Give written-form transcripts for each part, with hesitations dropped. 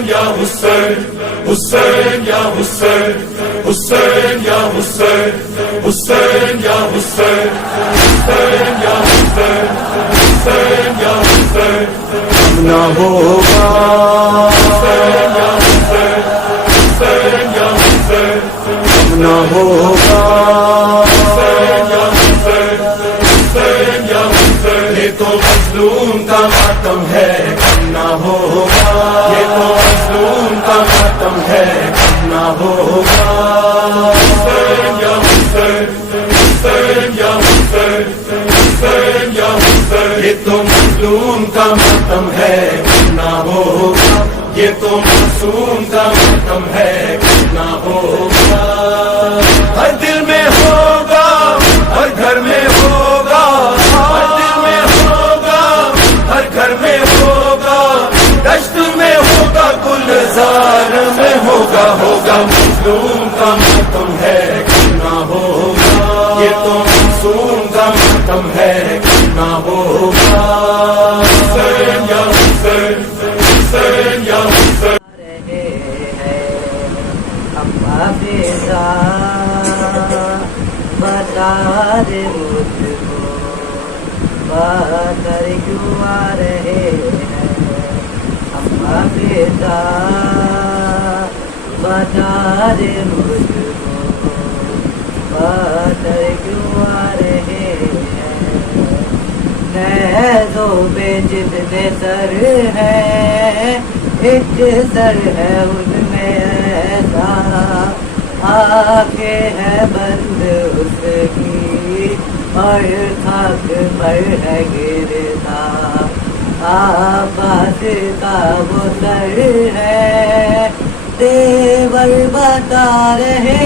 حسین یا حسین حسین یا حسین حسین یا حسین حسین یا حسین حسین یا حسین حسین یا حسین نہ ہوگا حسین یا حسین حسین یا حسین نہ ہوگا حسین یا حسین حسین یا حسین یہ تو مظلوم کا ماتم ہے نہ ہوگا یہ تو مظلوم کا ماتم ہے نہ ہوگا حسین یا حسین حسین یا حسین حسین یا حسین یہ تو مظلوم کا ماتم ہے نہ ہوگا یہ تو معصوم کا ماتم ہے نہ ہوگا ہر دل میں ہوگا ہر گھر میں ہوگا ہر دل میں ہوگا ہر گھر میں ہوگا دشت میں ہوگا گلزار میں ہوگا ہوگا مظلوم کا ماتم ہے نہ ہوگا یہ تو معصوم کا ماتم ہے نہ ہوگا حسین یا حسین حسین یا حسین بتا دے مجھ کو باتر کیوں آ رہے ہیں اماں بیٹا بتا دے مجھ کو باتر کیوں آ رہے ہیں نیزوں پہ جتنے سر ہیں ایک سر ہے ان میں ایسا آنکھیں ہے بند اس کی اور خاک پر ہے گرتا آباد کا وہ سر ہے دیور بتا رہے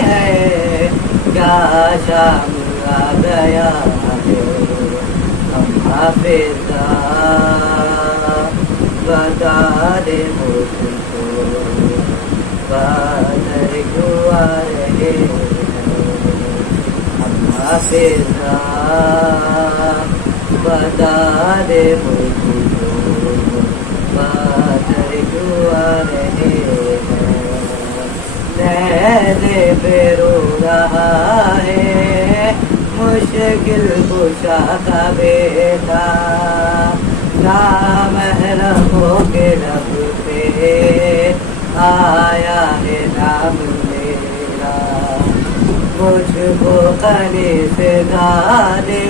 ہیں کیا شام آ گیا ہے ہم حافظہ بتا دے مجھ کو بادر کیوں آ رہے ہم حافظہ بتا دے مجھ کو بادر کیوں آ رہے نیزے پہ رو رہا ہے مشکل کشا کا بیٹا نامحرموں کے لب پہ آیا ہے نام میرا مجھ کو کلی سے گانے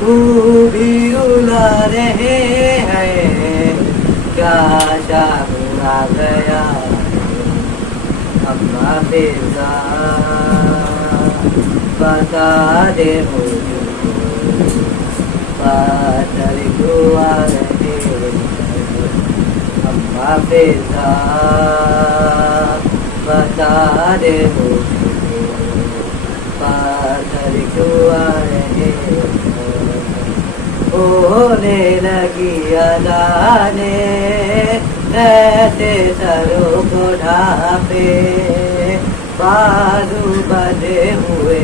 تو بھی رلا رہے ہیں کیا شام آ گیا اماں بیٹا بتا دے مجھ کو باتر کیوں آ رہے اماں بیٹا بتا دے مجھ کو باتر کیوں آ رہے ہونے لگی اذانے ایسے سروں کو ڈھانپے بازو بندھے ہوئے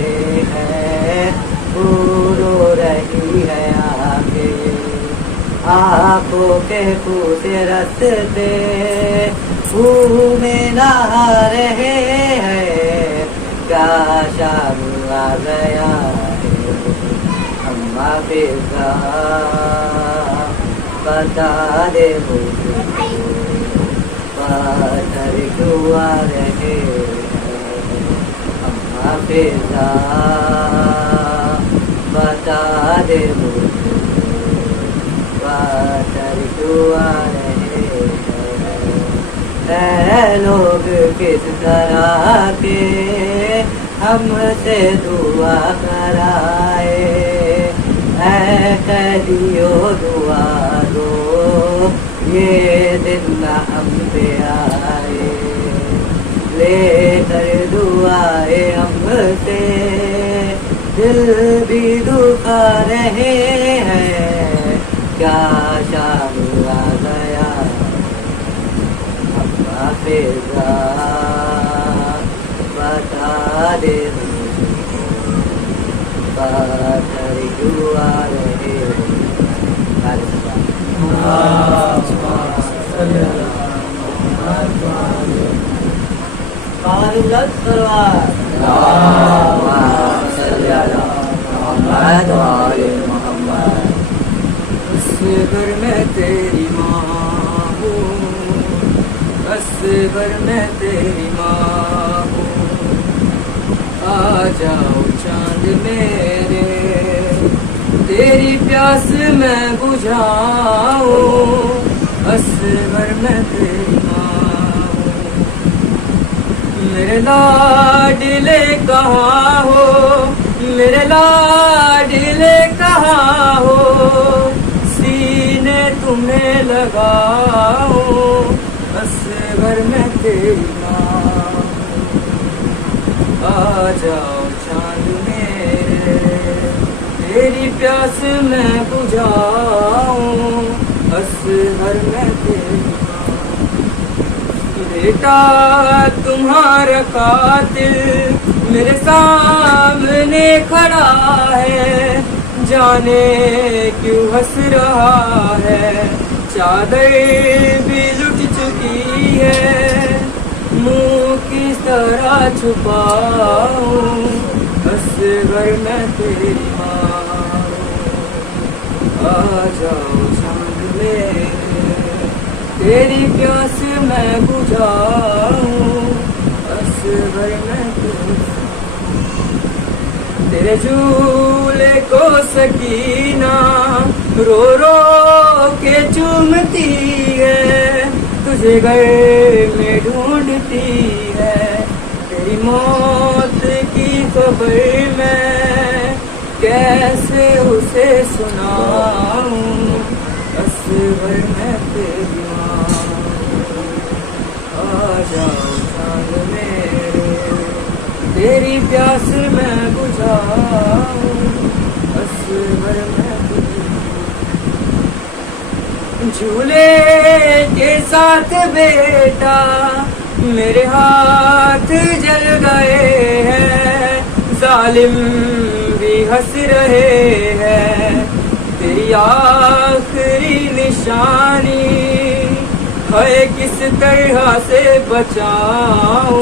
ہیں رو رہی ہے آنکھوں کے پوتے رستے منہ میں نہا رہے ہیں کیا شام آ گیا ہے اماں بیٹا بتا دے مجھ کو باتر کیوں آ رہے ہیں اماں بیٹا بتا دے مجھ کو باتر کیوں آ رہے ہیں لوگ کس طرح کے ہم سے دعا کرائے اے قیدیو دعا دو یہ دن نہ ہم پہ آئے لے کر دعائے ہم سے دل بھی دکھا رہے ہیں کیا شام آ گیا اماں بیٹا بتا دے باتر کیوں آ رہے ہیں تعالوا الصلوات اللهم صل على محمد وآل محمد اصبر میں تیری ماں ہوں اصبر میں تیری ماں ہوں آ جاؤ چاند میرے تیری پیاس میں بجھاؤں اصبر میں تیری ماں ہوں میرے لاڈلے کہاں ہو میرے لاڈلے کہاں ہو سینے تمہیں لگاؤں اصغر میں تیری ماں آ جاؤ چاند میرے تیری پیاس میں بجھاؤں اصغر میں تیری ماں بیٹا تمہارا قاتل میرے سامنے کھڑا ہے جانے کیوں ہنس رہا ہے چادر بھی لٹ چکی ہے منہ کس طرح چھپاؤں اصغر میں تیری ماں آ جاؤ چاند میرے تیری پیاس میں بجھاؤں اصغر میں تیرے جھولے کو سکینہ رو رو کے چومتی ہے تجھے گھر میں ڈھونڈتی ہے تیری موت کی خبر میں کیسے اسے سناؤں اصغر میں تیری ماں آ جاؤ چاند میرے تیری پیاس میں بجھاؤں اصغر میں جھولے کے ساتھ بیٹا میرے ہاتھ جل گئے ہیں ظالم بھی ہنس رہے ہیں تیری آخری نشانی ہے کس طرح سے بچاؤں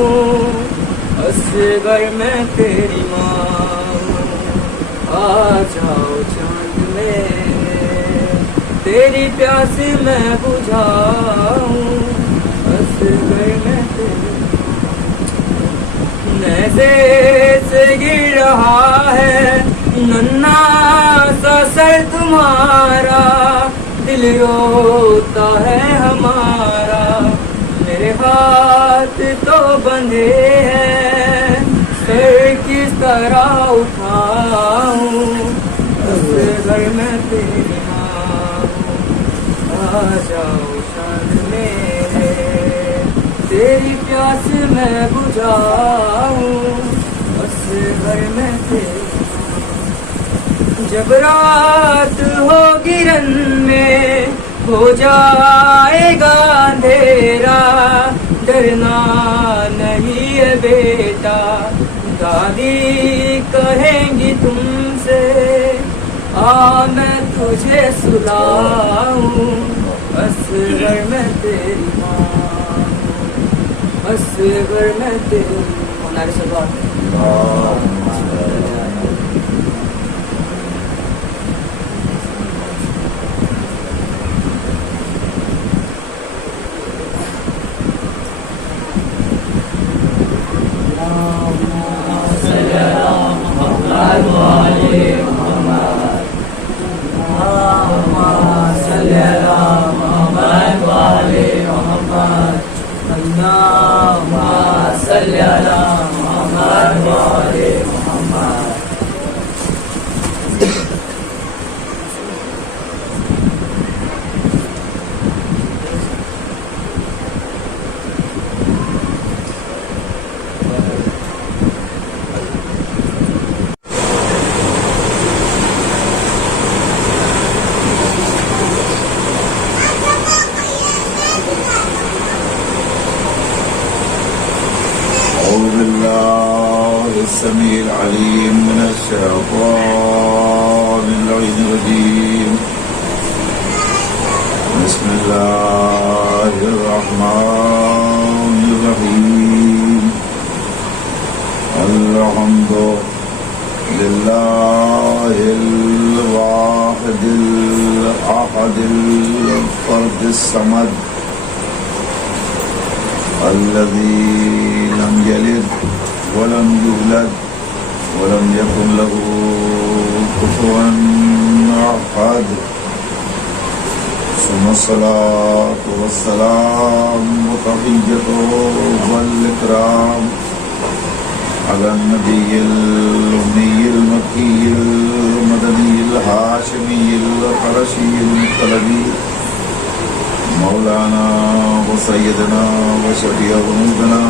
اصغر میں تیری ماں آ جاؤ چاند میں تیری پیاس میں بجھاؤں اصغر میں تیری نیزے سے گر رہا ہے ننھا سا سر تمہارا دل روتا ہے ہمارا میرے ہاتھ تو بندھے ہیں سر کس طرح اٹھاؤں اصغر میں تیری ماں آ جاؤ چاند میرے تیری پیاس میں بجھاؤں اصغر میں تیری جب رات ہوگی رن میں ہو جائے گا اندھیرا ڈرنا نہیں ہے بیٹا دادی کہیں گی تم سے آ میں تجھے سلاؤں اصغر میں تیری ماں اصغر میں تیری ماں السميع العليم من الشيطان اللعين الرجيم بسم الله الرحمن الرحيم الأحد الفرد الصمد الذي لم يلد ولم يولد ولم يكن له كفوا أحد ثم الصلاة والسلام وتحية والإكرام على النبي الأمي المكي المدني الهاشمي القرشي المطلبي مولانا وسيدنا وشفيع ذنوبنا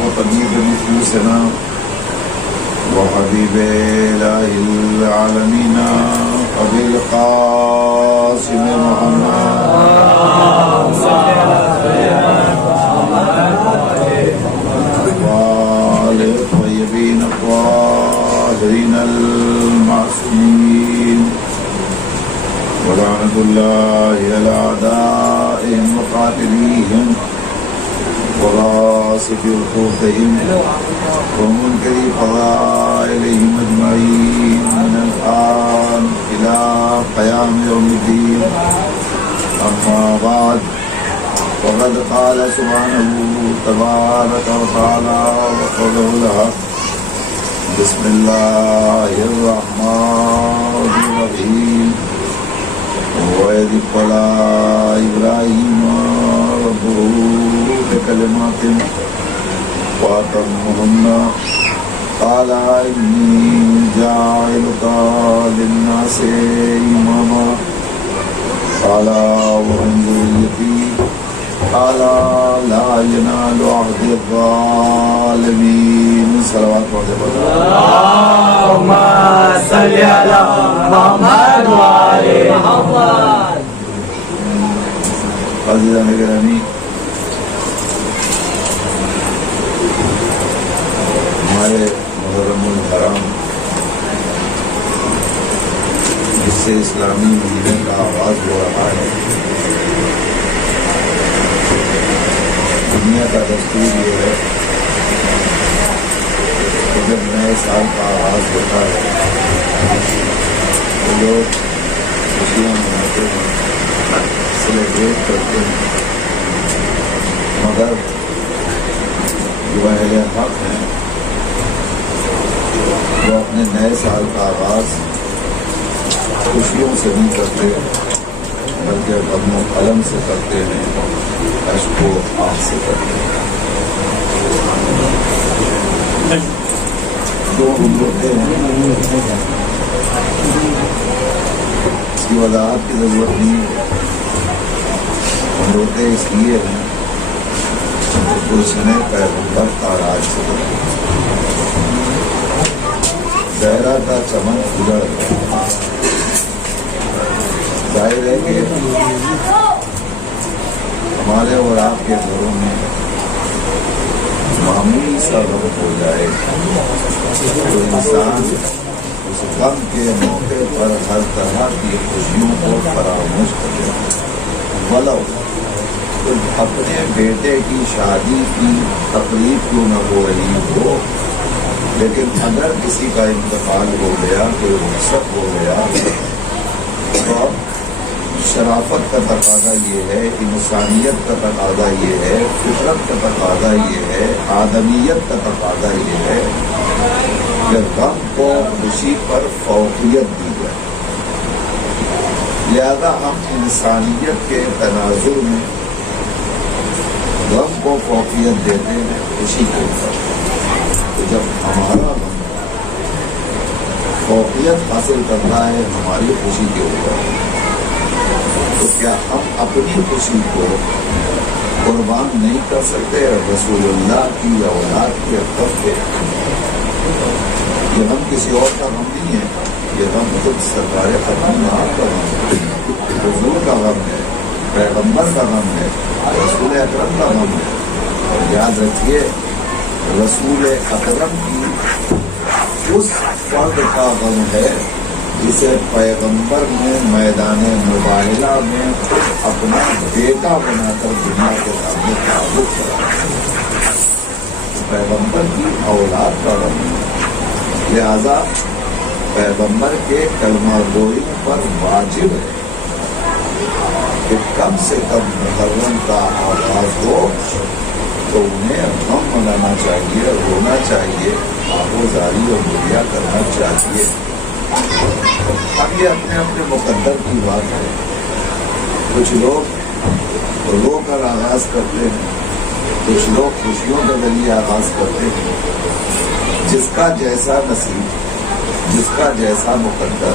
وطبيب نفوسنا وحبيب إله العالمين أبي القاسم محمد وآل الطيبين الطاهرين المعصومين ولعنة الله على أعدائهم وقاتليهم وغاصب حقوقهم ومنكر فضائلهم أجمعين من الآن إلى قيام يوم الدين. أما بعد وقد قال سبحانه تبارك وتعالى وقوله الحق بسم الله الرحمن الرحيم وإذ ابتلى إبراهيم ربه بكلمات فأتمهن قال إني جاعلك للناس إماما قال ومن ذريتي قال لا ينال عهد الظالمين. صلوات اللهم صل على محمد وآل محمد. عزیزان گرامی، ہمارے محرم الحرام جس سے اسلامی مہینے کا آغاز ہو رہا ہے، دنیا کا دستور یہ ہے کہ جب نئے سال کا آغاز ہوتا ہے تو لوگ خوشیاں مناتے ہیں، سیلیبریٹ کرتے ہیں، مگر جو اہل حق ہیں وہ اپنے نئے سال کا آغاز خوشیوں سے نہیں کرتے بلکہ غم و الم سے کرتے ہیں، اشک و آہ سے کرتے ہیں. دو روتے ہیں، اس کی وضاحت کی ضرورت نہیں ہے. ہم روتے اس لیے ہیں کہ گلشن پیغمبر کا راج سے زہرا کا چمن اجڑ گیا. ظاہر ہے کہ ہمارے اور آپ کے گھروں میں معمولی سا غم ہو جائے تو انسان اس غم کے موقع پر ہر طرح کی خوشیوں کو فراموش کر دیتا ہے. ولو اپنے بیٹے کی شادی کی تقریب کیوں نہ ہو رہی ہو، لیکن اگر کسی کا انتقال ہو گیا، کوئی رخصت ہو گیا، تو شرافت کا تقاضا یہ ہے، انسانیت کا تقاضا یہ ہے، فطرت کا تقاضا یہ ہے، آدمیت کا تقاضا یہ ہے کہ غم کو خوشی پر فوقیت دی جائے. لہذا ہم انسانیت کے تناظر میں غم کو فوقیت دیتے ہیں خوشی کے اوپر. تو جب ہمارا غم فوقیت حاصل کرتا ہے ہماری خوشی کے اوپر، تو کیا ہم اپنی خوشی کو قربان نہیں کر سکتے رسول اللہ کی اولاد کے غم پہ؟ یہ غم کسی اور کا غم نہیں ہے، یہ غم خود سرکار ختم آپ کا غم ہے، حضور کا غم ہے، پیغمبر کا غم ہے، رسول اکرم کا غم ہے. اور یاد رکھیے رسول اکرم کی اس فرد کا غم ہے جسے پیغمبر نے میدان مباہلہ میں خود اپنا بیٹا بنا کر دنیا کے سامنے تعارف کرا. پیغمبر کی اولاد کا غم ہے، لہذا پیغمبر کے کلمہ گوئی پر واجب ہے کہ کم سے کم محرم کا آغاز ہو تو انہیں غم منانا چاہیے، رونا چاہیے، آہوزاری اور گریہ کرنا چاہیے۔ اب یہ اپنے اپنے مقدر کی بات ہے، کچھ لوگ رو کر آغاز کرتے ہیں، کچھ لوگ خوشیوں کے ذریعے آغاز کرتے ہیں۔ جس کا جیسا نصیب، جس کا جیسا مقدر،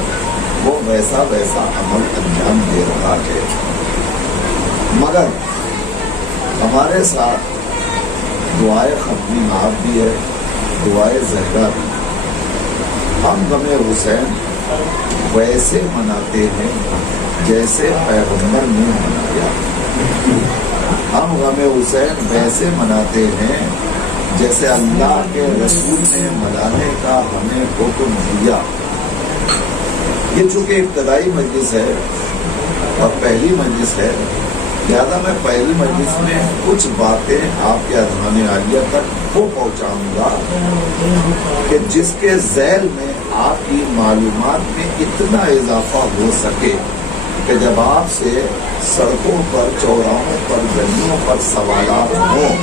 وہ ویسا ویسا عمل انجام دے رہا ہے۔ مگر ہمارے ساتھ دعائے ختمی معاف بھی ہے، دعائے زہرا بھی۔ ہم غم حسین ویسے مناتے ہیں جیسے پیغمبر نے منایا، ہم غم حسین ویسے مناتے ہیں جیسے اللہ کے رسول نے منانے کا ہمیں حکم دیا۔ یہ چونکہ ابتدائی مجلس ہے اور پہلی مجلس ہے، لہٰذا میں پہلی مجلس میں کچھ باتیں آپ کے اذہان عالیہ تک وہ پہنچاؤں گا کہ جس کے ذیل میں آپ کی معلومات میں اتنا اضافہ ہو سکے کہ جب آپ سے سڑکوں پر، چوراہوں پر، گلیوں پر سوالات ہوں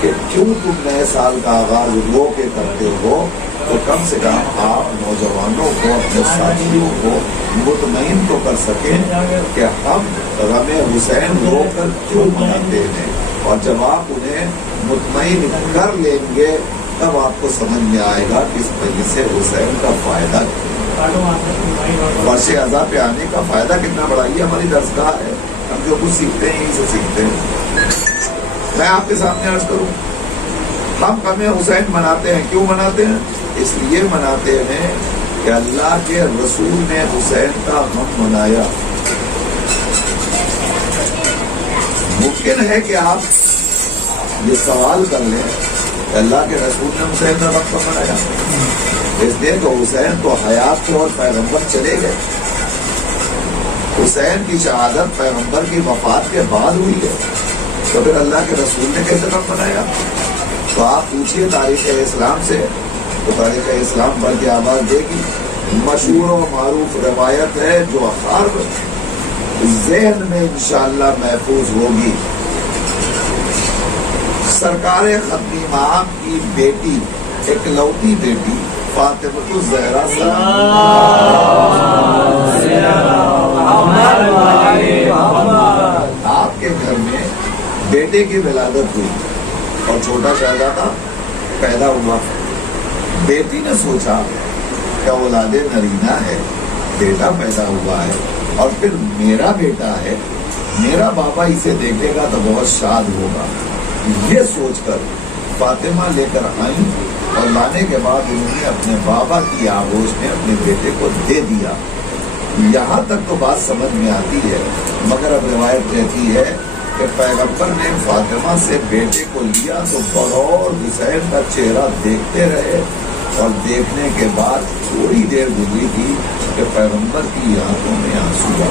کہ کیوں تم نئے سال کا آغاز رو کے کرتے ہو، تو کم سے کم آپ نوجوانوں کو، اپنے ساتھیوں کو مطمئن تو کر سکیں کہ ہم غم حسین رو کر کیوں مناتے ہیں۔ اور جب آپ انہیں مطمئن کر لیں گے تب آپ کو سمجھ میں آئے گا کہ اس مجلس حسین کا فائدہ فرش اعضاء پہ آنے کا فائدہ کتنا بڑا۔ یہ ہماری درسگاہ ہے، ہم جو کچھ سیکھتے ہیں یہیں سے سیکھتے ہیں۔ میں آپ کے سامنے عرض کروں، ہم غم حسین مناتے ہیں، کیوں مناتے ہیں؟ اس لیے مناتے ہیں کہ اللہ کے رسول نے حسین کا غم منایا۔ ممکن ہے کہ آپ یہ سوال کر لیں کہ اللہ کے رسول نے حسین کا غم کب منایا؟ اس لیے تو حسین تو حیات کے اور پیغمبر چلے گئے، حسین کی شہادت پیغمبر کی وفات کے بعد ہوئی ہے، تو پھر اللہ کے رسول نے کیسے غم منایا؟ تو آپ پوچھیے تاریخ اسلام سے، تو تاریخ اسلام بڑھ کے آواز دے گی۔ مشہور و معروف روایت ہے جو ہر ذہن میں انشاءاللہ محفوظ ہوگی۔ سرکار ختمی مآب کی بیٹی، اکلوتی بیٹی فاطمہ الزہرا آپ کے گھر میں بیٹے کی ولادت ہوئی اور چھوٹا شہزادہ پیدا ہوا۔ بیٹی نے سوچا کہ اولاد نرینہ ہے، بیٹا پیدا ہوا ہے اور پھر میرا بیٹا ہے، میرا بابا اسے دیکھے گا تو بہت شاد ہوگا۔ یہ سوچ کر فاطمہ لے کر آئی اور لانے کے بعد انہوں نے اپنے بابا کی آغوش میں اپنے بیٹے کو دے دیا۔ یہاں تک تو بات سمجھ میں آتی ہے، مگر اب روایت کہتی ہے کہ پیغمبر نے فاطمہ سے بیٹے کو لیا تو بغور حسین کا چہرہ دیکھتے رہے، اور دیکھنے کے بعد تھوڑی دیر گزری تھی کہ پیغمبر کی آنکھوں میں آنسو آ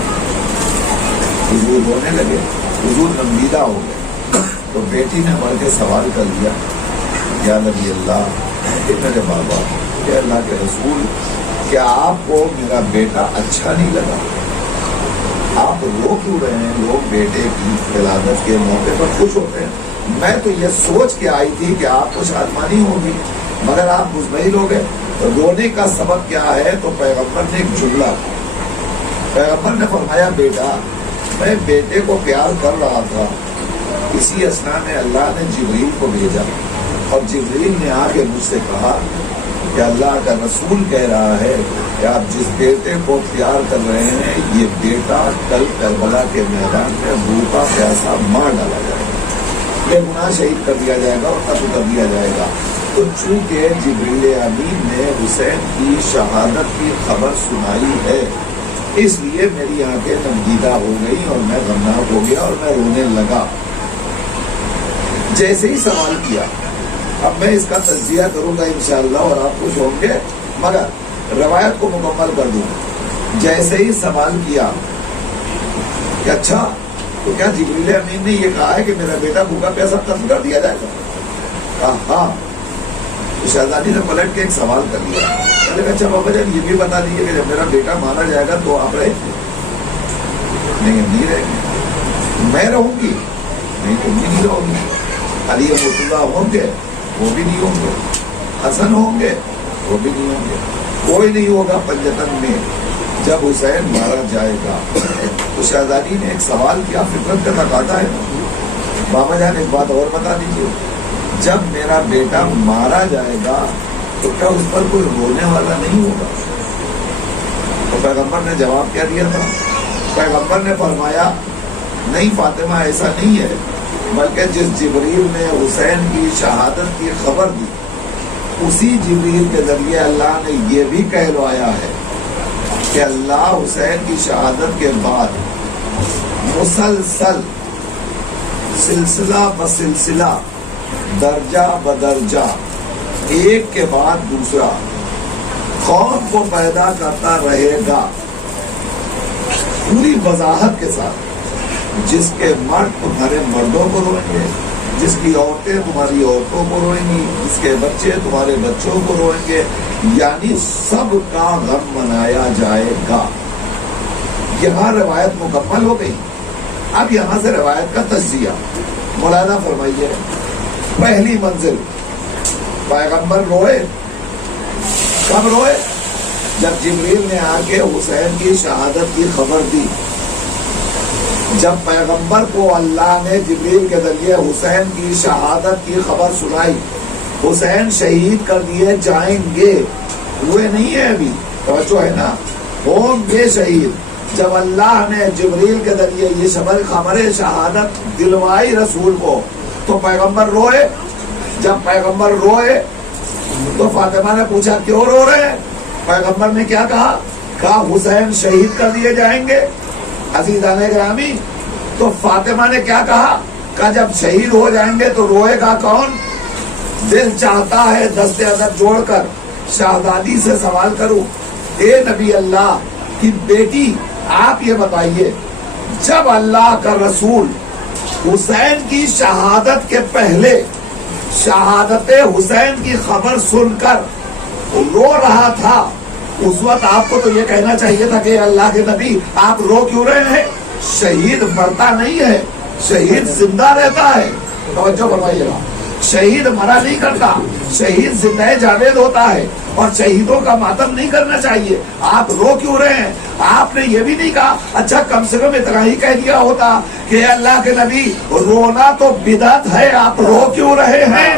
حضور رونے لگے، حضور غمگینہ ہو گئے۔ تو بیٹی نے بڑھ کے سوال کر لیا، یا نبی اللہ، کہ میرے بابا، کہ اللہ کے رسول، کیا آپ کو میرا بیٹا اچھا نہیں لگا؟ آپ رو کیوں رہے ہیں؟ لوگ بیٹے کی ولادت کے موقع پر خوش ہوتے ہیں۔ میں تو یہ سوچ کے آئی تھی کہ آپ کو شادمانی ہوگی، مگر آپ مطمئن ہو گئے۔ رونے کا سبب کیا ہے؟ تو پیغمبر نے ایک جملہ، پیغمبر نے فرمایا، بیٹا میں بیٹے کو پیار کر رہا تھا، اسی اثنا میں اللہ نے جبریل کو بھیجا، اور جبریل نے آ کے مجھ سے کہا کہ اللہ کا رسول کہہ رہا ہے کہ آپ جس بیٹے کو پیار کر رہے ہیں، یہ بیٹا کل کربلا کے میدان میں بھوکا پیاسا مار ڈالا جائے گا، یہ گناہ شہید کر دیا جائے گا اور قتل کر دیا جائے گا۔ تو چونکہ جبریل امین نے حسین کی شہادت کی خبر سنائی ہے، اس لیے میری آنکھیں نمگیدہ ہو گئی اور میں غمناک ہو گیا اور میں رونے لگا۔ جیسے ہی سوال کیا، اب میں اس کا تجزیہ کروں گا انشاءاللہ اور آپ خوش ہوں گے، مگر روایت کو مکمل کر دوں۔ جیسے ہی سوال کیا کہ اچھا تو کیا جبریل امین نے یہ کہا ہے کہ میرا بیٹا بھوکا پیاسا قتل کر دیا جائے گا؟ کہا ہاں۔ تو شہزادی نے پلٹ کے ایک سوال کر لیا، کہا اچھا بابا جان یہ بھی بتا دیجیے کہ جب میرا بیٹا مارا جائے گا تو آپ رہے؟ نہیں رہیں گے۔ میں رہوں گی نہیں تم بھی نہیں رہو گی. علی مرتضیٰ ہوں گے وہ بھی نہیں ہوں گے, حسن ہوں گے وہ بھی نہیں ہوں گے, کوئی نہیں ہوگا پنجتن میں. جب حسین مارا جائے گا تو شہزادی نے ایک سوال کیا, فطرت کا تقاضا ہے. بابا جان ایک بات اور بتا دیجیے, جب میرا بیٹا مارا جائے گا تو کیا اس پر کوئی رونے والا نہیں ہوگا؟ تو پیغمبر نے جواب کیا دیا تھا؟ پیغمبر نے فرمایا نہیں فاطمہ, ایسا نہیں ہے, بلکہ جس جبریل نے حسین کی شہادت کی خبر دی اسی جبریل کے ذریعے اللہ نے یہ بھی کہلوایا ہے کہ اللہ حسین کی شہادت کے بعد مسلسل سلسلہ بسلسلہ درجہ بدرجہ ایک کے بعد دوسرا قوم کو پیدا کرتا رہے گا, پوری وضاحت کے ساتھ. جس کے مرد تمہارے مردوں کو روئیں گے, جس کی عورتیں تمہاری عورتوں کو روئیں گی, جس کے بچے تمہارے بچوں کو روئیں گے, یعنی سب کا غم منایا جائے گا. یہاں روایت مکمل ہو گئی. اب یہاں سے روایت کا تجزیہ. مولانا فرمائیے, پہلی منزل پیغمبر روئے. کب روئے؟ جب جبریل نے آ کے حسین کی شہادت کی خبر دی. جب پیغمبر کو اللہ نے جبریل کے ذریعے حسین کی شہادت کی خبر سنائی, حسین شہید کر دیے جائیں گے, ہوئے نہیں ہیں ابھی, توجہ ہے نا, ہوں گے شہید. جب اللہ نے جبریل کے ذریعے یہ خبر شہادت دلوائی رسول کو تو پیغمبر روئے. جب پیغمبر روئے تو فاطمہ نے پوچھا کیوں رو رہے ہیں؟ پیغمبر نے کیا کہا؟ کہا حسین شہید کر دیے جائیں گے. عزیزان گرامی, تو فاطمہ نے کیا کہا؟ کہا جب شہید ہو جائیں گے تو روئے گا کون؟ دل چاہتا ہے دست ادب جوڑ کر شہزادی سے سوال کروں, اے نبی اللہ کی بیٹی آپ یہ بتائیے, جب اللہ کا رسول حسین کی شہادت کے پہلے شہادت حسین کی خبر سن کر رو رہا تھا, اس وقت آپ کو تو یہ کہنا چاہیے تھا کہ اللہ کے نبی آپ رو کیوں رہے ہیں؟ شہید مرتا نہیں ہے, شہید زندہ رہتا ہے. توجہ فرمائیے گا, شہید مرا نہیں کرتا, شہید زندہ جاوید ہوتا ہے, اور شہیدوں کا ماتم نہیں کرنا چاہیے. آپ رو کیوں رہے ہیں؟ آپ نے یہ بھی نہیں کہا اچھا کم سے کم اتنا ہی کہہ دیا ہوتا کہ اللہ کے نبی رونا تو بدعت ہے, آپ رو کیوں رہے ہیں؟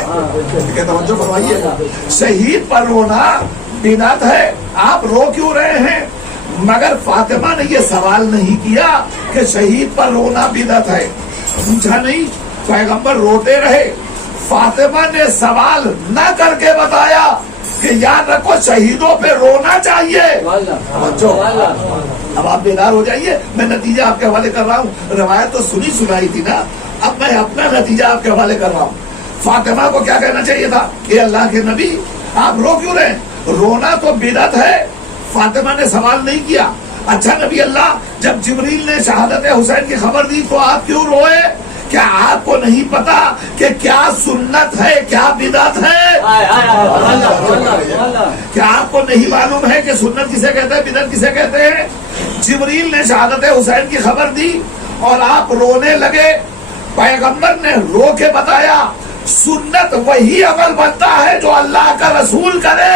توجہ فرمائیے گا, شہید پر رونا بدعت ہے, آپ رو کیوں رہے ہیں؟ مگر فاطمہ نے یہ سوال نہیں کیا کہ شہید پر رونا بدعت ہے, پوچھا نہیں, پیغمبر روتے رہے. فاطمہ نے سوال نہ کر کے بتایا کہ یاد رکھو شہیدوں پہ رونا چاہیے. اب آپ بیدار ہو جائیے, میں نتیجہ آپ کے حوالے کر رہا ہوں. روایت تو سنائی تھی نا, اب میں اپنا نتیجہ آپ کے حوالے کر رہا ہوں. فاطمہ کو کیا کہنا چاہیے تھا کہ اللہ کے نبی آپ رو کیوں رہے؟ رونا تو بدعت ہے. فاطمہ نے سوال نہیں کیا اچھا نبی اللہ جب جبریل نے شہادت حسین کی خبر دی تو آپ کیوں روئے؟ کیا آپ کو نہیں پتا کہ کیا سنت ہے کیا بدعت ہے؟ کیا آپ کو نہیں معلوم ہے کہ سنت کسے کہتے ہیں بدعت کسے کہتے ہیں؟ جبریل نے شہادت حسین کی خبر دی اور آپ رونے لگے. پیغمبر نے رو کے بتایا سنت وہی عمل بنتا ہے جو اللہ کا رسول کرے.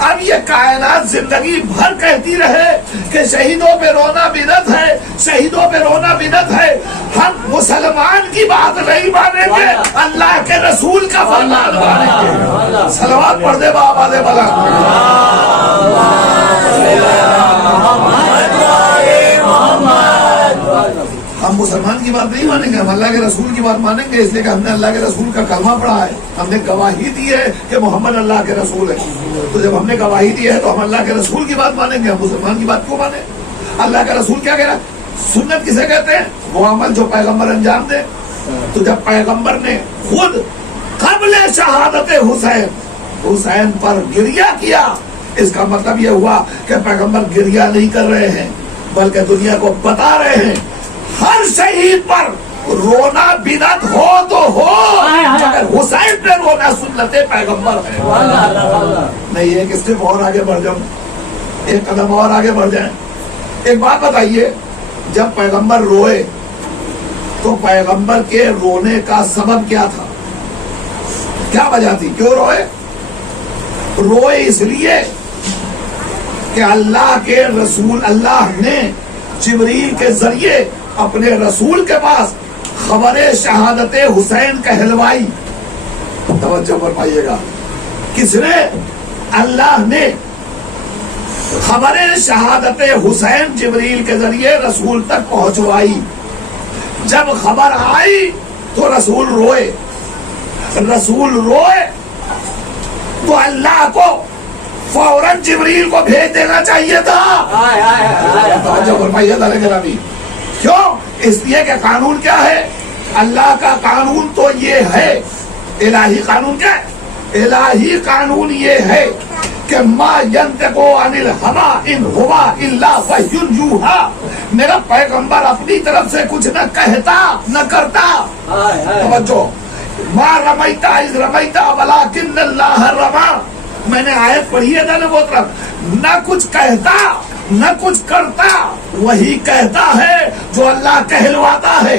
اب یہ کائنات زندگی بھر کہتی رہے کہ شہیدوں پہ رونا بدعت ہے, شہیدوں پہ رونا بدعت ہے. ہم مسلمان کی بات نہیں مانیں گے, اللہ کے رسول کا فرمان مانیں گے. صلوات پڑھ دے بابا دے بلا. ہم مسلمان کی بات نہیں مانیں گے, ہم اللہ کے رسول کی بات مانیں گے, اس لیے کہ ہم نے اللہ کے رسول کا کلمہ پڑھا ہے, ہم نے گواہی دی ہے کہ محمد اللہ کے رسول ہے. تو جب ہم نے گواہی دی ہے تو ہم اللہ کے رسول کی بات مانیں گے, ہم مسلمان کی بات کیوں مانیں؟ اللہ کا رسول کیا کہہ رہا ہے؟ سنت کسے کہتے ہیں؟ وہ عمل جو پیغمبر انجام دے. تو جب پیغمبر نے خود قبل شہادت حسین پر گریہ کیا, اس کا مطلب یہ ہوا کہ پیغمبر گریہ نہیں کر رہے ہیں بلکہ دنیا کو بتا رہے ہیں ہر شہید پر رونا بدعت ہو تو ہو, مگر حسین پہ رونا سنت پیغمبر ہے. نہیں ایک اسٹیپ اور آگے بڑھ جاؤں, ایک قدم اور آگے بڑھ جائیں. ایک بات بتائیے, جب پیغمبر روئے تو پیغمبر کے رونے کا سبب کیا تھا؟ کیا وجہ تھی؟ کیوں روئے؟ روئے اس لیے کہ اللہ کے رسول، اللہ نے جبریل کے ذریعے اپنے رسول کے پاس خبر شہادت حسین کہلوائی. توجہ فرمائیے گا، کس نے؟ اللہ نے خبر شہادت حسین جبریل کے ذریعے رسول تک پہنچوائی. جب خبر آئی تو رسول روئے. رسول روئے تو اللہ کو فوراً جبریل کو بھیج دینا چاہیے تھا. توجہ فرمائیے تعالیٰ گرامی. کیوں؟ اس لیے کہ قانون کیا ہے؟ اللہ کا قانون تو یہ ہے، الہی قانون کیا ہے؟ الہی قانون یہ ہے کہ ما ینطق عن الہوی ان ہوا الا وحی یوحی. میرا پیغمبر اپنی طرف سے کچھ نہ کہتا نہ کرتا. توجہ، ما رمیت اذ رمیت ولکن اللہ رمی. میں نے آیت پڑھی ہے نا وہ طرف، نہ کچھ کہتا نہ کچھ کرتا، وہی کہتا ہے جو اللہ کہلواتا ہے،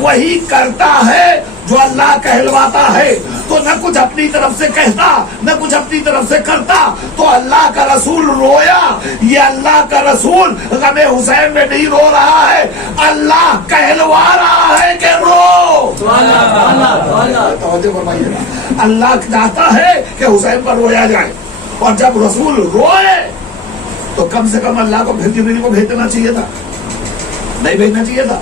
وہی کرتا ہے جو اللہ کہلواتا ہے. تو نہ کچھ اپنی طرف سے کہتا نہ کچھ اپنی طرف سے کرتا. تو اللہ کا رسول رویا. یہ اللہ کا رسول غم حسین میں نہیں رو رہا ہے، اللہ کہلوا رہا ہے کہ رو. توجہ فرمائیے گا، اللہ چاہتا ہے کہ حسین پر رویا جائے. اور جب رسول روئے تو کم سے کم اللہ کو پھر جبریل کو بھیج دینا چاہیے تھا. نہیں بھیجنا چاہیے تھا؟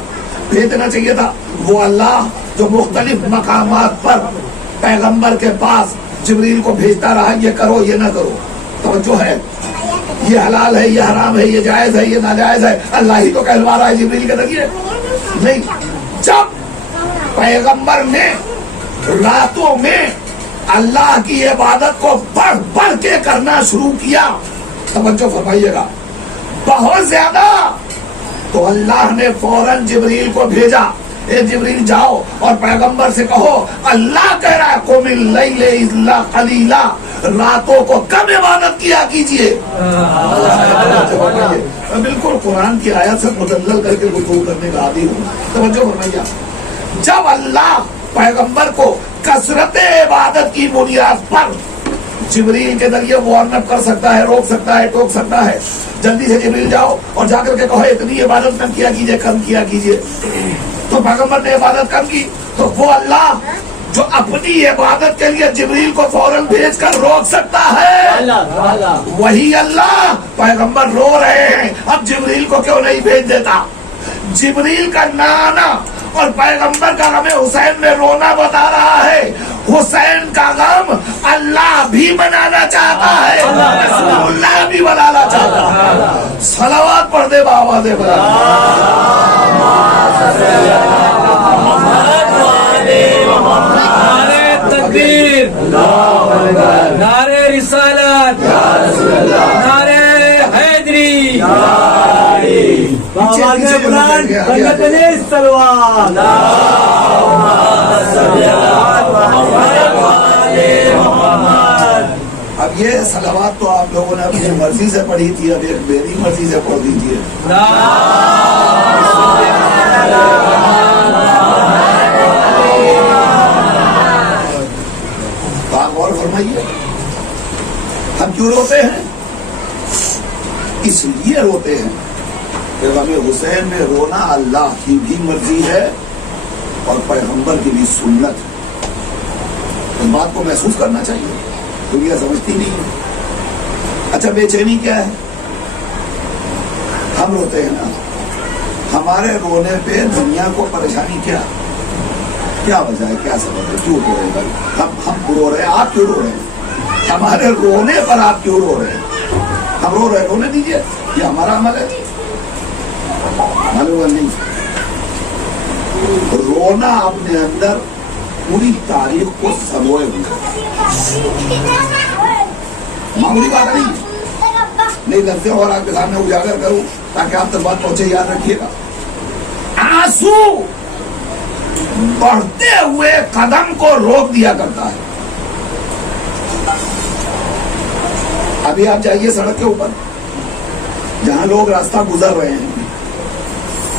بھیج دینا چاہیے تھا. وہ اللہ جو مختلف مقامات پر پیغمبر کے پاس جبریل کو بھیجتا رہا، یہ کرو یہ نہ کرو. توجہ ہے، یہ حلال ہے یہ حرام ہے، یہ جائز ہے یہ ناجائز ہے، اللہ ہی تو کہلوا رہا ہے جبریل کے ذریعے. نہیں، جب پیغمبر نے راتوں میں اللہ کی عبادت کو بڑھ بڑھ کے کرنا شروع کیا، توجہ فرمائیے گا، بہت زیادہ، تو اللہ نے فوراً جبریل کو بھیجا. اے جبریل جاؤ اور پیغمبر سے کہو اللہ کہہ رہا ہے قم اللیل الا قلیلا، راتوں کو کم عبادت کیا کیجیے. بالکل قرآن کی آیت سے مدلل کر کے رکوع کرنے کا عادی ہوں. توجہ فرمائیے، جب اللہ پیغمبر کو کثرت عبادت کی بنیاد پر جبریل کے ذریعے وارن اپ کر سکتا ہے، روک سکتا ہے، ٹوک سکتا ہے، جلدی سے جبریل جاؤ اور جا کر کے کہو اتنی عبادت کم کیا کیجیے، کم کیا کیجیے. تو پیغمبر نے عبادت کم کی، تو وہ اللہ جو اپنی عبادت کے لیے جبریل کو فوراً بھیج کر روک سکتا ہے، وہی اللہ پیغمبر رو رہے ہیں اب جبریل کو کیوں نہیں بھیج دیتا. جبریل کا نہ آنا اور پیغمبر کا غم حسین میں رونا بتا رہا ہے حسین کا غم اللہ بھی منانا چاہتا ہے، رسول اللہ بھی منانا چاہتا ہے. صلوات پڑھ دے بآواز بلند. نعرے تکبیر، نعرے رسالت، نعرے حیدری، اب یہ صلوات تو آپ لوگوں نے اپنی مرضی سے پڑھی تھی، اب ایک میری مرضی سے پڑھ دیجیے. غور فرمائیے، ہم کیوں روتے ہیں؟ اس لیے روتے ہیں کہ غم حسین میں رونا اللہ کی بھی مرضی ہے اور پیغمبر کی بھی سنت ہے. اس بات کو محسوس کرنا چاہیے، دنیا سمجھتی نہیں ہے. اچھا بے چینی کیا ہے؟ ہم روتے ہیں نا، ہمارے رونے پہ دنیا کو پریشانی کیا وجہ ہے، کیا سبب ہے، کیوں رو رہے ہیں؟ ہم رو رہے ہیں، آپ کیوں رو رہے ہیں؟ ہمارے رونے پر آپ کیوں رو رہے ہیں؟ ہم رو رہے، رونے دیجیے، یہ ہمارا عمل ہے. معلوم نہیں، رونا اپنے اندر پوری تاریخ کو سموئے ہوئے، معمولی بات نہیں لفظ اور آپ کے سامنے اجاگر کروں تاکہ آپ تک بات پہنچے. یاد رکھیے گا، آنسو بڑھتے ہوئے قدم کو روک دیا کرتا ہے. ابھی آپ جائیے سڑک کے اوپر، جہاں لوگ راستہ گزر رہے ہیں،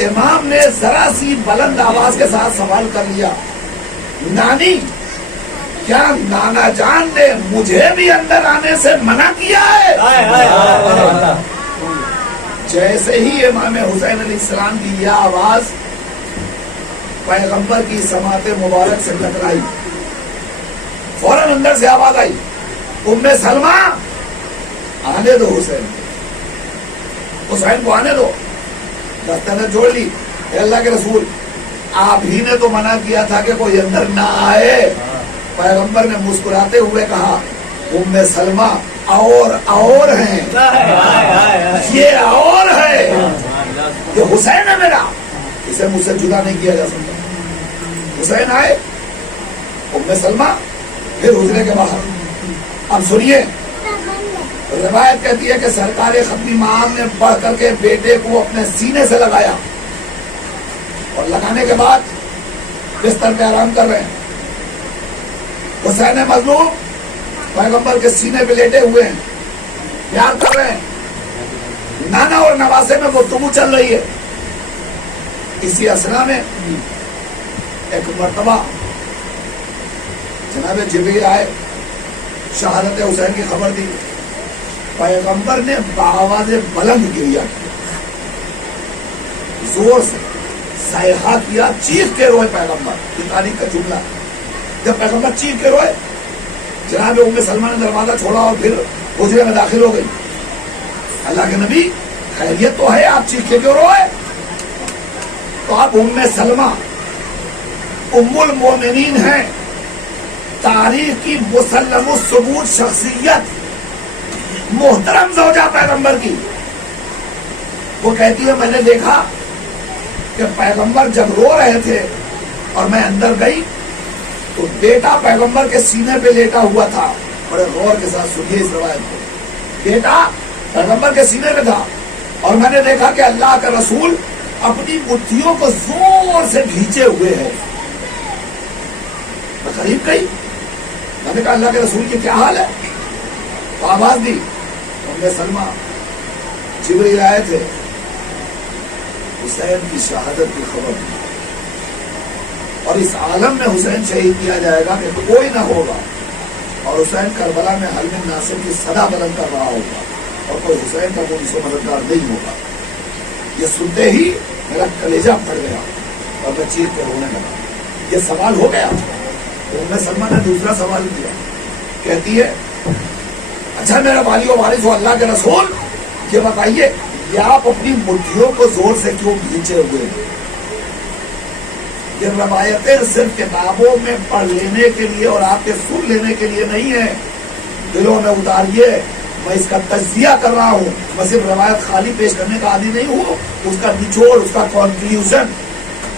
امام نے ذرا سی بلند آواز کے ساتھ سوال کر لیا، نانی کیا نانا جان نے مجھے بھی اندر آنے سے منع کیا ہے؟ جیسے ہی امام حسین علیہ السلام کی یہ آواز پیغمبر کی سماعت مبارک سے ٹکرائی، فوراً اندر سے آواز آئی، ام سلمہ آنے دو حسین کو آنے دو۔ دستانت جوڑ لی، اے اللہ کے رسول آپ ہی نے تو منع کیا تھا کہ کوئی اندر نہ آئے۔ پیغمبر نے مسکراتے ہوئے کہا، ام سلمہ اور ہیں، یہ اور ہے، یہ حسین ہے میرا، اسے مجھ سے جدا نہیں کیا جا سکتا۔ حسین آئے، ام سلمہ پھر حجرے کے باہر۔ اب سنیے، روایت کہتی ہے کہ سرکار ختمی معام نے پڑھ کر کے بیٹے کو اپنے سینے سے لگایا، اور لگانے کے بعد بستر پہ آرام کر رہے ہیں۔ حسین مظلوم پیغمبر کے سینے پہ لیٹے ہوئے ہیں، پیار کر رہے ہیں، نانا اور نواسے میں گفتگو چل رہی ہے۔ اسی اسنا میں ایک مرتبہ جناب جبریل آئے، شہادت حسین کی خبر دی۔ پیغمبر نے بآواز بلند گریا کیا، زور سے صیحہ کیا، چیخ کے روئے پیغمبر۔ یہ تاریخ کا جملہ ہے، جب پیغمبر چیخ کے روئے، جناب ام سلمہ نے دروازہ چھوڑا اور پھر حجرے میں داخل ہو گئی۔ اللہ کے نبی خیریت تو ہے، آپ چیخ کے کیوں روئے؟ تو آپ ام سلمہ ام المومنین ہیں، تاریخ کی مسلم الثبوت شخصیت، محترم زوجہ پیغمبر کی۔ وہ کہتی ہے، میں نے دیکھا کہ پیغمبر جب رو رہے تھے اور میں اندر گئی تو بیٹا پیغمبر کے سینے پہ لیٹا ہوا تھا۔ بڑے غور کے ساتھ سنیے اس روایت کو، بیٹا پیغمبر کے سینے پہ تھا اور میں نے دیکھا کہ اللہ کا رسول اپنی مٹھیوں کو زور سے کھینچے ہوئے ہے۔ میں قریب گئی، میں نے کہا اللہ کے رسول کی کیا حال ہے؟ تو آواز دی، ام سلمہ جبریل آئے تھے، حسین کی شہادت کی خبر دی، اور اس عالم میں حسین شہید کیا جائے گا کہ کوئی نہ ہوگا، اور حسین کربلا میں حلم ناصر کی صدا بلند کر رہا ہوگا، اور کوئی حسین کا کوئی مددگار نہیں ہوگا۔ یہ سنتے ہی میرا کلیجہ پھٹ گیا اور میں چیخ کے رونے لگا۔ یہ سوال ہو گیا۔ ام سلمہ نے دوسرا سوال کیا، کہتی ہے، اچھا میرا والی و وارث ہو اللہ کے رسول، یہ بتائیے یہ آپ اپنی مٹھیوں کو زور سے کیوں کھینچے ہوئے ہیں؟ یہ روایتیں صرف کتابوں میں پڑھ لینے کے لیے اور آپ کے سن لینے کے لیے نہیں ہے، دلوں میں اتاریے۔ میں اس کا تجزیہ کر رہا ہوں، میں صرف روایت خالی پیش کرنے کا عادی نہیں ہوں، اس کا نچوڑ، اس کا کنکلوژن،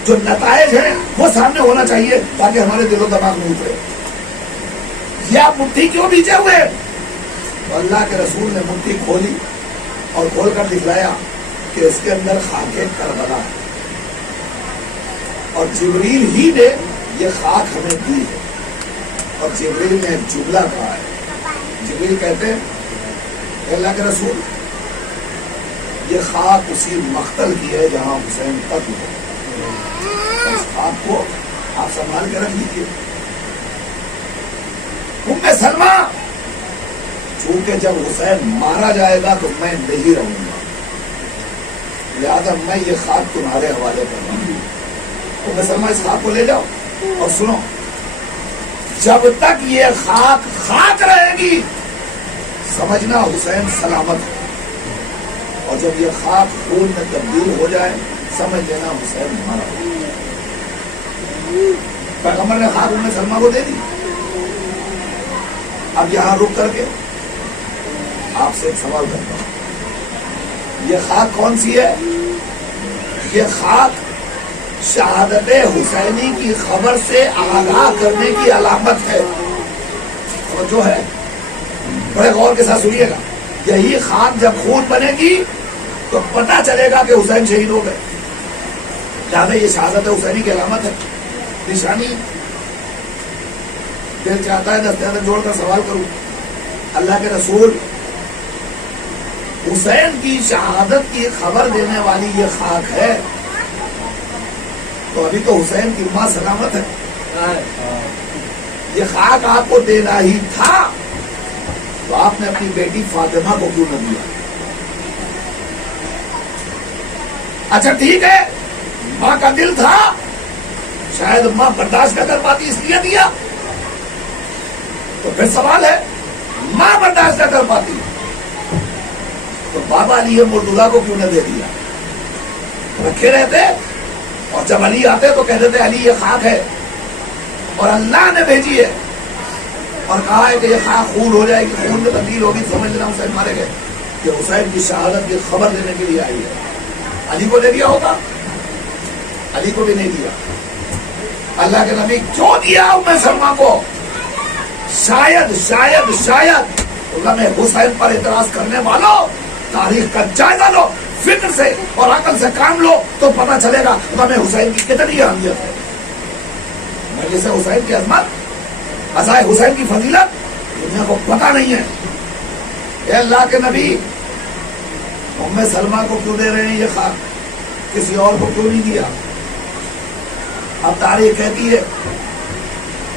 جو نتائج ہیں وہ سامنے ہونا چاہیے تاکہ ہمارے دل و دماغ میں اترے۔ یہ آپ مٹھی کیوں نیچے ہوئے؟ تو اللہ کے رسول نے مٹھی کھولی اور کھول کر دکھلایا کہ اس کے اندر خاک کربلا ہے، اور جبریل ہی نے یہ خاک ہمیں دی ہے۔ اور جبریل نے ایک جملہ کہا ہے، جبریل کہتے ہیں کہ اللہ کے رسول یہ خاک اسی مقتل کی ہے جہاں حسین قتل ہو، اس خاک کو آپ سنبھال کے رکھ لیجیے۔ ام سلمہ، چونکہ جب حسین مارا جائے گا تو میں نہیں رہوں گا، لہذا میں یہ خاک تمہارے حوالے کر رہا ہوں۔ ام سلمہ اس خاک کو لے جاؤ اور سنو، جب تک یہ خاک خاک رہے گی سمجھنا حسین سلامت ہے، اور جب یہ خاک خون میں تبدیل ہو جائے سمجھ لینا حسین مارا ہو۔ پیغمبر نے خاک ام سلمہ کو دے دی۔ اب یہاں رک کر کے آپ سے ایک سوال کرتا ہوں، یہ خاک کون سی ہے؟ یہ خاک شہادت حسینی کی خبر سے آگاہ کرنے کی علامت ہے، اور جو ہے بڑے غور کے ساتھ سنیے گا، یہی خاک جب خون بنے گی تو پتہ چلے گا کہ حسین شہید ہو گئے، لہٰذا یہ شہادت حسینی کی علامت ہے، نشانی۔ دل چاہتا ہے دستاویز جوڑ کر سوال کروں، اللہ کے رسول حسین کی شہادت کی خبر دینے والی یہ خاک ہے، تو ابھی تو حسین کی ماں سلامت ہے. یہ خاک آپ کو دینا ہی تھا تو آپ نے اپنی بیٹی فاطمہ کو کیوں نہ دیا؟ اچھا ٹھیک ہے، ماں کا دل تھا، شاید ماں برداشت نہ کر پاتی اس لیے دیا. تو پھر سوال ہے، ماں برداشت نہ کر پاتی تو بابا علی مرتضیٰ کو کیوں نہ دے دیا؟ رکھے رہتے، اور جب علی آتے تو کہہ دیتے علی یہ خاک ہے، اور اللہ نے بھیجی ہے اور کہا ہے کہ یہ خاک خون ہو جائے گی، خون میں تبدیل ہوگی، سمجھ لینا حسین مارے گئے. کہ حسین کی شہادت کی خبر دینے کے لیے آئی ہے. علی کو دے دیا ہوتا؟ علی کو بھی نہیں دیا. اللہ کے نبی کیوں دیا ام سلمہ کو؟ شاید شاید شاید غم حسین پر اعتراض کرنے والوں تاریخ کا جائزہ لو، فکر سے اور عقل سے کام لو تو پتہ چلے گا غم حسین کی کتنی اہمیت ہے. مجلس حسین کی عظمت، عزائے حسین کی فضیلت دنیا کو پتہ نہیں ہے. اے اللہ کے نبی، ام سلمہ کو کیوں دے رہے ہیں یہ خاک؟ کسی اور کو کیوں نہیں دیا؟ اب تاریخ کہتی ہے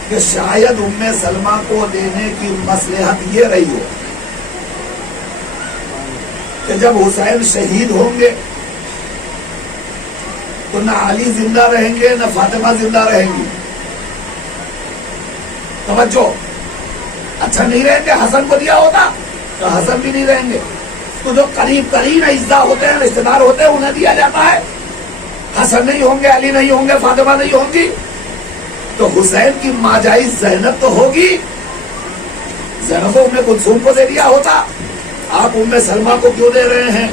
کہ شاید ام سلمہ کو دینے کی مصلحت یہ رہی ہو کہ جب حسین شہید ہوں گے تو نہ علی زندہ رہیں گے نہ فاطمہ زندہ رہیں گی. توجہ، اچھا نہیں رہیں گے، حسن کو دیا ہوتا تو حسن بھی نہیں رہیں گے. تو جو قریب قریب اجزاء ہوتے ہیں، رشتے دار ہوتے ہیں، انہیں دیا جاتا ہے. حسن نہیں ہوں گے، علی نہیں ہوں گے، فاطمہ نہیں ہوں گی، تو حسین کی ماں جائز زینب تو ہوگی. زینب کو ام کلثوم کو دے دیا ہوتا. آپ ام سلمہ کو کیوں دے رہے ہیں؟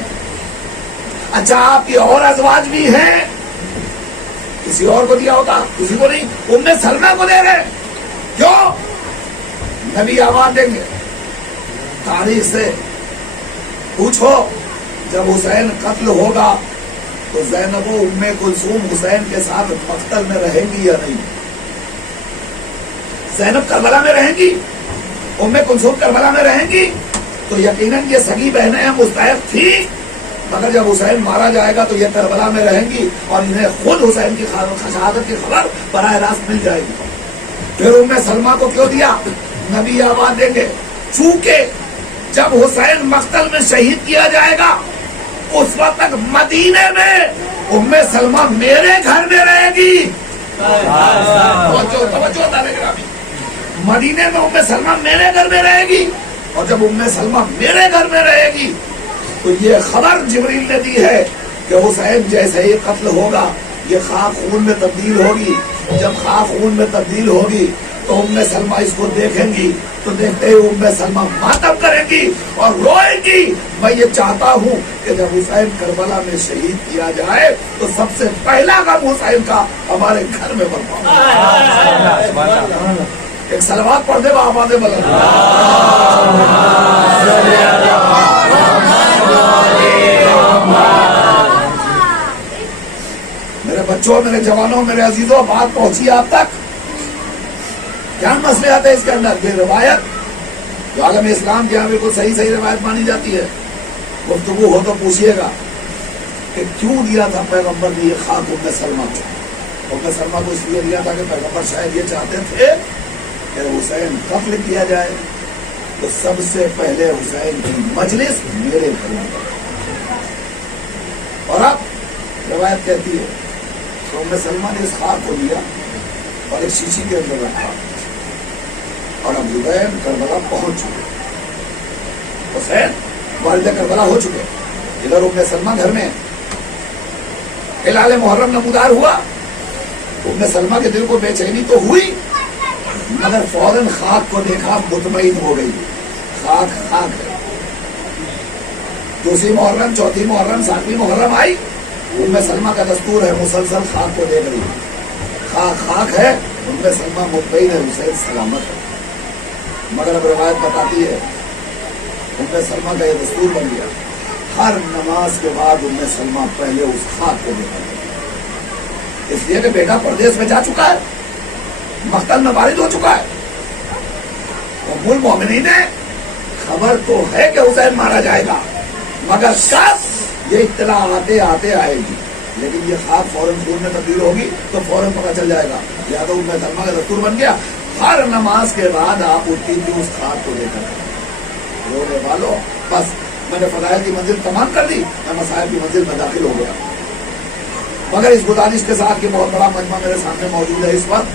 اچھا آپ کی اور ازواج بھی ہیں، کسی اور کو دیا ہوتا، کسی کو نہیں، ام سلمہ کو دے رہے ہیں. کیوں؟ نبی آواز دیں گے. تاریخ سے پوچھو جب حسین قتل ہوگا تو زینب و ام کلثوم حسین کے ساتھ مقتل میں رہیں گی یا نہیں؟ زینب کربلا میں رہیں گی، ام کلثوم کربلا میں رہیں گی، تو یقیناً یہ سگی بہنیں مستحق تھی. مگر جب حسین مارا جائے گا تو یہ کربلا میں رہیں گی اور انہیں خود حسین کی شہادت کی خبر براہ راست مل جائے گی. پھر ام سلمہ کو کیوں دیا؟ نبی آواز دیں گے چونکہ جب حسین مقتل میں شہید کیا جائے گا اس وقت تک مدینے میں ام سلمہ میرے گھر میں رہے گی. توجہ دارے گرامی، مدینے میں ام سلمہ میرے گھر میں رہے گی، اور جب ام سلمہ میرے گھر میں رہے گی تو یہ خبر جبریل نے دی ہے کہ حسین جیسے ہی قتل ہوگا یہ خاک خون میں تبدیل ہوگی. جب خاک خون میں تبدیل ہوگی تو ام سلمہ اس کو دیکھیں گی تو دیکھتے ہی ام سلمہ ماتم کریں گی اور روئیں گی. میں یہ چاہتا ہوں کہ جب حسین کربلا میں شہید کیا جائے تو سب سے پہلا غم حسین کا ہمارے گھر میں برپا ہو. ایک صلوات پڑھ دے با آواز بلند. میرے بچوں، میرے جوانوں، میرے عزیزوں، بات پہنچی آپ تک؟ کیا مسئلے آتے ہیں اس کے اندر؟ یہ روایت جو عالم اسلام کے یہاں بالکل صحیح روایت مانی جاتی ہے. گفتگو ہو تو پوچھیے گا کہ کیوں دیا تھا پیغمبر نے یہ خاک ام سلمہ کو؟ ام سلمہ کو اس لیے دیا تھا کہ پیغمبر شاید یہ چاہتے تھے کہ حسین قتل کیا جائے تو سب سے پہلے حسین کی مجلس میرے گھر میں. اور اب روایت کہتی ہے کہ ام سلمہ نے اس خاک کو لیا اور ایک شیشی کے اندر رکھا، اور اب حسین کربلا پہنچ چکے، حسین والد کربلا ہو چکے، ادھر ام سلمہ گھر میں. ہلال محرم نمودار ہوا، ام سلمہ کے دل کو بے چینی تو ہوئی مگر فوراً خاک کو دیکھا مطمئن ہو گئی. خاک خاک ہے. دوسری محرم، چوتھی محرم، ساتویں محرم آئی، ام سلمہ کا دستور ہے مسلسل خاک کو دیکھ رہی. خاک خاک ہے، ام سلمہ مطمئن ہے حسین سلامت ہے. مگر اب روایت بتاتی ہے ام سلمہ کا یہ دستور بن گیا، ہر نماز کے بعد ام سلمہ پہلے اس خاک کو دیکھا گیا، اس لیے کہ بیٹا پردیس میں جا چکا ہے، مقتل میں وارد ہو چکا ہے. ام المومنین ہے، خبر تو ہے کہ حسین مارا جائے گا مگر کب یہ اطلاع آتے آتے آئے گی. لیکن یہ خاک فوراً خون میں تبدیل ہوگی تو فوراً پتہ چل جائے گا. لہٰذا امت مسلمہ کا دستور بن گیا ہر نماز کے بعد آپ اٹھتی تھی اس خاک کو لے کر رونے والوں بس میں نے فضائل کی منزل تمام کر دی, میں مسائل کی منزل میں داخل ہو گیا. مگر اس گزارش کے ساتھ کہ بہت بڑا مجمع میرے سامنے موجود ہے اس وقت,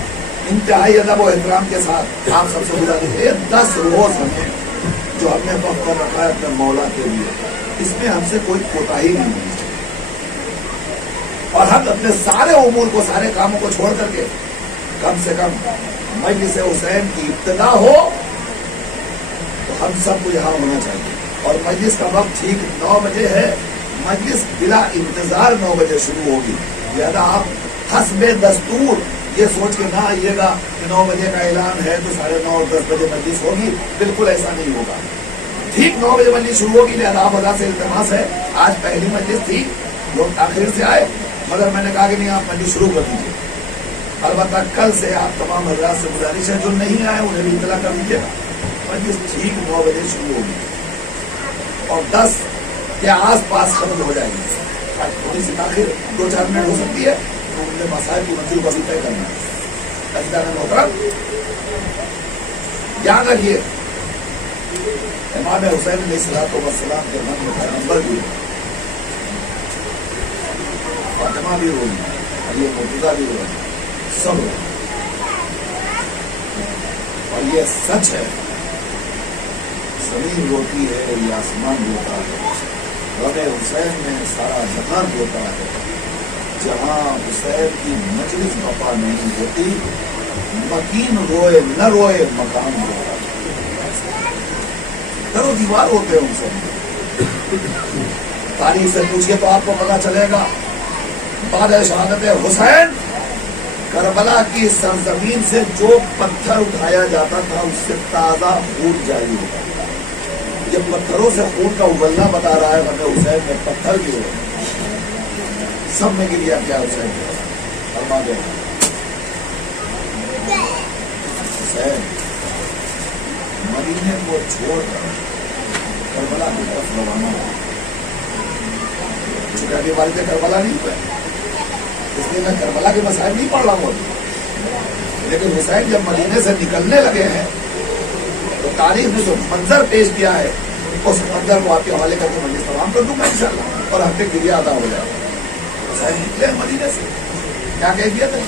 انتہائی ادب و احترام کے ساتھ آپ سب سے گزارش ہے 10 روز ہمیں جو ہم نے وقت کر رکھا ہے اپنے مولا کے لیے, اس میں ہم سے کوئی کوتاہی نہیں ہونی چاہیے. اور ہم اپنے سارے امور کو, سارے کاموں کو چھوڑ کر کے کم سے کم مجلس حسین کی ابتدا ہو تو ہم سب کو یہاں ہونا چاہیے. اور مجلس کا وقت ٹھیک 9 بجے ہے, مجلس بلا انتظار 9 بجے شروع ہوگی. لہذا آپ حسب دستور یہ سوچ کے نہ آئیے گا کہ 9 بجے کا اعلان ہے تو 9:30 اور 10 بجے مجلس ہوگی, بالکل ایسا نہیں ہوگا. ٹھیک 9 بجے مجلس شروع ہوگی. لہذا آپ حضرات سے التماس ہے, آج پہلی مجلس تھی, لوگ تاخیر سے آئے, مگر میں نے کہا کہ نہیں آپ مجلس شروع کر دیجیے. البتہ کل سے آپ تمام حضرات سے گزارش ہے جو نہیں آئے انہیں بھی اطلاع کر دیجیے گا. مجلس ٹھیک 9 بجے شروع ہوگی اور 10 کے آس پاس ختم ہو جائے گی. تھوڑی سی تاخیر 2-4 منٹ ہو سکتی ہے, تو ان نے مسائل کی منزل کو بھی طے کرنا ہے. عزیزان محترم, یاد رکھیے امام حسین علیہ السلام کے من میں پیغمبر بھی فاطمہ بھی ہوئی, علی مرتضیٰ بھی ہوئی, سب ہوئی. اور یہ سچ ہے, زمین روتی ہے یہ آسمان روتا ہے, غم حسین میں سارا جہان روتا ہے. جہاں حسین کی مجلس وفا نہیں ہوتی, مکین روئے نہ روئے مکان روتا ہے. در و دیوار ہوتے ہیں ان سے. تاریخ سے پوچھئے تو آپ کو پتا چلے گا بعد شہادت حسین کربلا کی سرزمین سے جو پتھر اٹھایا جاتا تھا اس سے تازہ خون جاری ہوتا تھا. یہ پتھروں سے خون کا ابلنا بتا رہا ہے ہمیں حسین میں پتھر کی ہو سب میں گریا کیا حسین فرما دے. حسین مدینے کو چھوڑ کر کربلا کی طرف روانہ ہوا. چکا کے والد کربلا نہیں ہوئے, اس لیے میں کربلا کے مسائل نہیں پڑھ رہا ہوں, لیکن حسین جب مدینے سے نکلنے لگے ہیں تو تاریخ نے جو منظر پیش کیا ہے اس منظر کو آپ کے حوالے کر کے مجلس تمام کر دوں گا انشاءاللہ, اور ہفتے گریا ادا ہو جائے گا. حسین نکلے مدینے سے, کیا کیفیت ہے,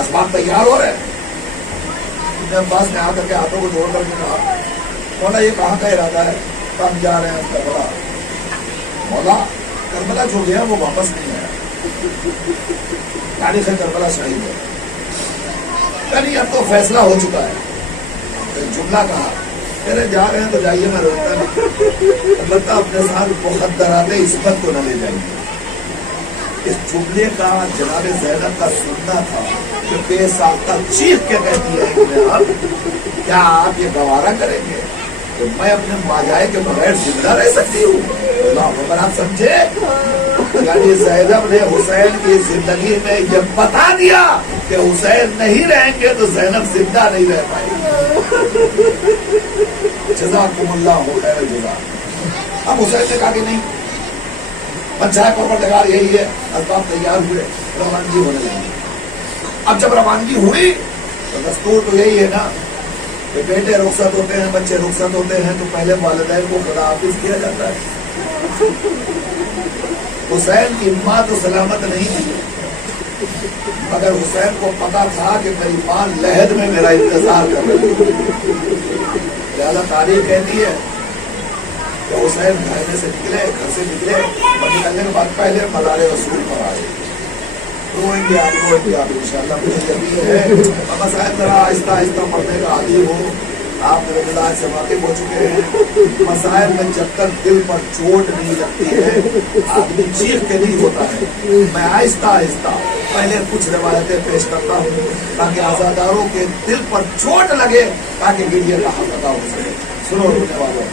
اسباب تیار ہو رہے ہیں. ابن عباس نے آ کر کے ہاتھوں کو جوڑ کر کے کہا مولا یہ کہاں کا ارادہ ہے, تو ہم جا رہے ہیں کربلا. مولا کربلا جو گیا وہ واپس نہیں آیا, تاریخ کربلا شہید ہے. یعنی اب تو فیصلہ ہو چکا ہے. جملہ کہا میرے جا رہے ہیں تو جائیے, میں روکتا نہیں, البتہ اپنے ساتھ مخدرات عصمت کو نہ لے جائیے. اس جملے کا جناب زینب کا سننا تھا کہ بے ساختہ چیخ کے کہتی ہے کہ اب کیا آپ یہ گوارا کریں گے کہ میں اپنے ماجائے کے بغیر زندہ رہ سکتی ہوں. اللہ اکبر, آپ سمجھے, یعنی زینب نے حسین کی زندگی میں یہ بتا دیا کہ حسین نہیں رہیں گے تو زینب زندہ نہیں رہ پائے گی. جزاکم اللہ خیر الجزا. اب حسین نے کہا کہ نہیں, پنچایت پروردگار یہی ہے, اسباب تیار ہوئے, روانگی ہونے لگی. اب جب روانگی ہوئی تو دستور تو یہی ہے نا کہ بیٹے رخصت ہوتے ہیں, بچے رخصت ہوتے ہیں, تو پہلے والدین کو خدا حافظ کیا جاتا ہے. حسین کی ماں تو سلامت نہیں تھی, مگر حسین کو پتا تھا کہ میری ماں لحد میں میرا انتظار کر رہی ہے. لہذا تاریخ کہتی ہے کہ حسین گھر سے نکلے اور نکلنے کے بعد پہلے مزار رسول پر آئے. روئیں گے آپ انشاءاللہ, مجھے یقین ہے. اب شاید ذرا آہستہ آہستہ پڑھنے کا عادی ہو, آپ میرے مزاج سے واقف ہو چکے ہیں. مسائل میں جب تک دل پر چوٹ نہیں لگتی ہے آدمی چیخ کے نہیں ہوتا ہے. میں آہستہ آہستہ پہلے کچھ روایتیں پیش کرتا ہوں تاکہ آزاداروں کے دل پر چوٹ لگے, تاکہ گریے کا حق ادا ہو سکے. سنو رونے والوں,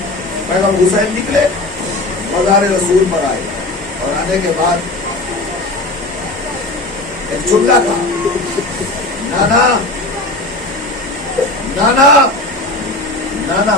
پیغمبر حسین نکلے, مزار رسول پر آئے, اور آنے کے بعد ایک جملہ کہا, نانا